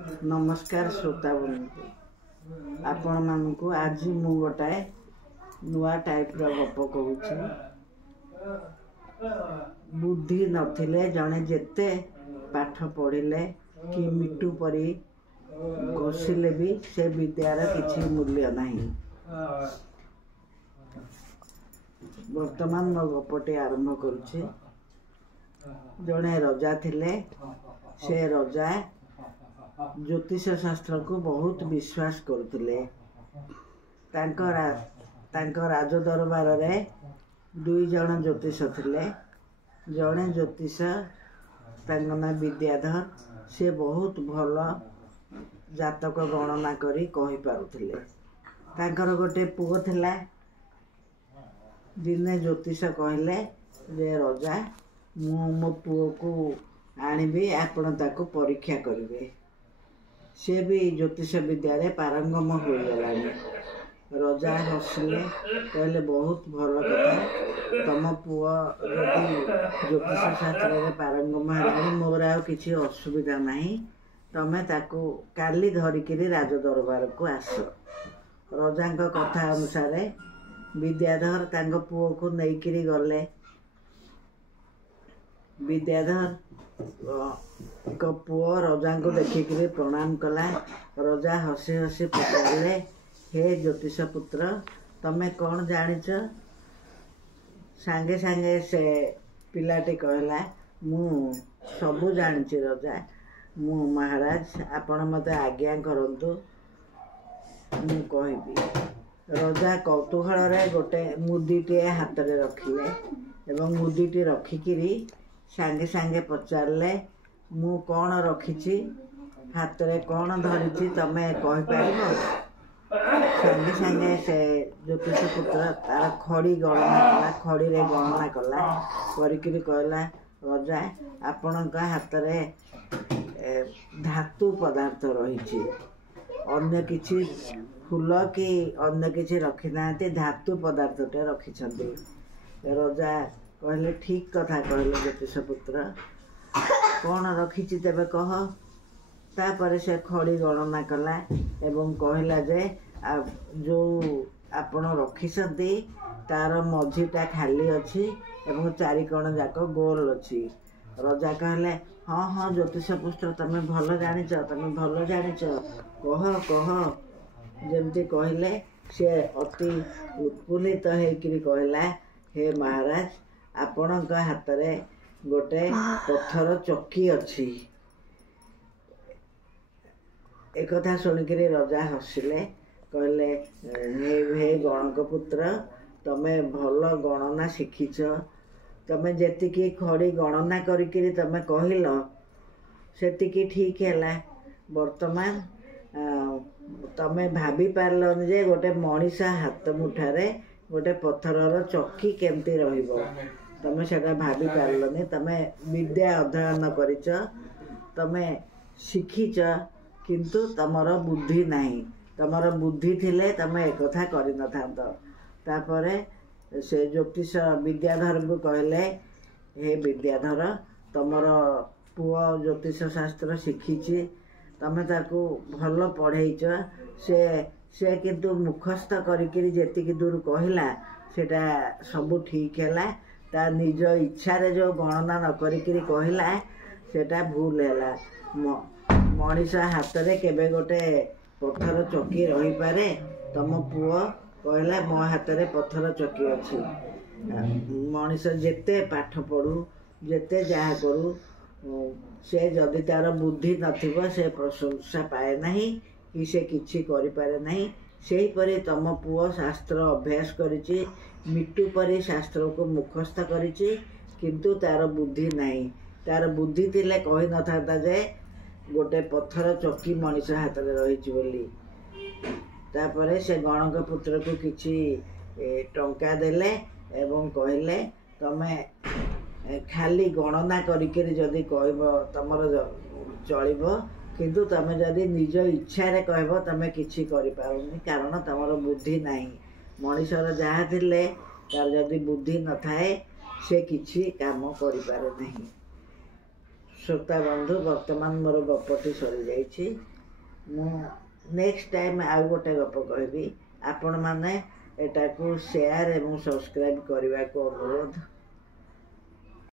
नमस्कार श्रोता बंधु आपण मानू आज मु गोटाए नुआ टाइप गप कहूँ। बुद्धि नथिले जड़े जेते पाठ पढ़िले कि मिटू परी घोषिले भी से विद्यार किसी मूल्य नहीं। वर्तमान मो गपटे आरंभ करुचे। जड़े रजा थिले से रजा ज्योतिष शास्त्र को बहुत विश्वास करते। राज दरबार रे दुई जन ज्योतिष थिले। जड़े ज्योतिष तांको ना विद्याधर से बहुत भल जातक गणना करी कहि पारुथिले। तांकर गोटे पुओ थिला। दिने ज्योतिष कहले जे रजा मो पुओ को आनिबी आपण ताको परीक्षा करिवे। से भी ज्योतिष विद्या पारंगम हो गलानी। रजा हसिले कहले बहुत भल कथा तम पुआ ज्योतिष शास्त्र में पारंगम है। मोर आ किसी असुविधा नहीं। तमें ताको काली धरिकी राज दरबार को आस। रजा कथा अनुसार विद्याधर तांको पुओ को नहींकि गले। विद्याधर को पुओ रजा को देखिक प्रणाम कला। रजा हसी हसी पचारे हे ज्योतिष पुत्र तमें कौन जानिच? सांगे सांगे से पिलाटी कहला मु सबू जानिची रजा। मु महाराज आपण मते आज्ञा करंतु मु कहबी। रजा कौतूहल रे गोटे मुदीटे हाथ रे रखिले एवं मुदीटी रखिकी सांगे सांगे पचारे मु कौन रखी हाथ रे कौन धरी तमें कहि पारिबो? सांगे सांगे से ज्योतिष पुत्र तार खड़ी गणना कला। खड़ी रे गणना कला करिकी कहला रजा आपण हाथ रे धातु पदार्थ रही। अन्य किछि फूल कि अन्य किछि रखी ना, धातु पदार्थटे रखिछन्ति। रजा कहले ठीक कथा कहले ज्योतिष पुत्र कौन रखी तेबे कह। तापर से खड़ी गणना कला एवं कहला जे जो आपण रखिछन्ति तार मझीटा खाली अच्छी एवं चारिकोण जाक गोल अच्छी। रजा कहले हाँ हाँ ज्योतिष पुत्र तमें भल जानिच तमें भल जानिच कह कह। जमती कहले से अति उत्फुल्लित होकर कहला हे महाराज आपण हाथ रे गोटे पत्थर चक्की अच्छी। एक कथा शुणिक रजा हसिले कहले हे गणक पुत्र तमें भल गणना शिखिच। तमें जेतिकी खड़ी गणना करिकी तमें कहल सेतिकी ठीक है। वर्तमान तमें भाभी पारलन जे गोटे मनीष हाथ मुठारे गोटे पत्थर चक्की केमती रहिबो। तमें सेटा भाभी पारलनी। तमें विद्या अध्ययन करिच तमें शिखिच किंतु तमर बुद्धि नहीं। तमर बुद्धि थिले तमें एक कथा करि न थांत। तापरे से ज्योतिष विद्याधर को कहले हे विद्याधर तमर पुओ ज्योतिष शास्त्र शिखिची तमें ताकू भल पढ़ेच। से किंतु मुखस्थ करिकी जेतिकी दूर कहला सेटा सबू ठीक है। ता निज इच्छा रे जो गणना न करिकी कहला सेटा भूल है। मनीष हाथ रे केबे गोटे पत्थर चक्की रही पारे। तम पुओ कहला मो हाथ रे पत्थर चक्की अच्छी। मनीष जेते पाठ पढ़ू जेते जहा करू से जदि तार बुद्धि नथिबो से प्रशंसा पाए नहीं कि से किछि करि पारे नहीं। सेही परि तम पुओ शास्त्र अभ्यास करिछि मिट्टू परि शास्त्र को मुखस्थ करिछि किंतु तार बुद्धि नहीं। तार बुद्धि थिले कहि न थाता जे गोटे पत्थर चक्की मनीष हाथ रे रहिछि बोली। तापरे से गणक पुत्र को किछि टंका देले एवं कहले तमें खाली गणना करिके जदि कहबो तमर चलिबो किंतु तमें जदि निज इच्छा रे कहबो तमें किछि करि पारुनी कारण तमर बुद्धि नहीं। मनीषर जहाँ थिले तार जदि बुद्धि न थाए से किछि काम करि पारे नहीं। श्रोता बंधु वर्तमान मोर गपटी सरी जाइछि। मु नेक्स्ट टाइम आउ गोटे गप कहबी। आपण माने एटाकू शेयर एवं सब्सक्राइब करने को अनुरोध।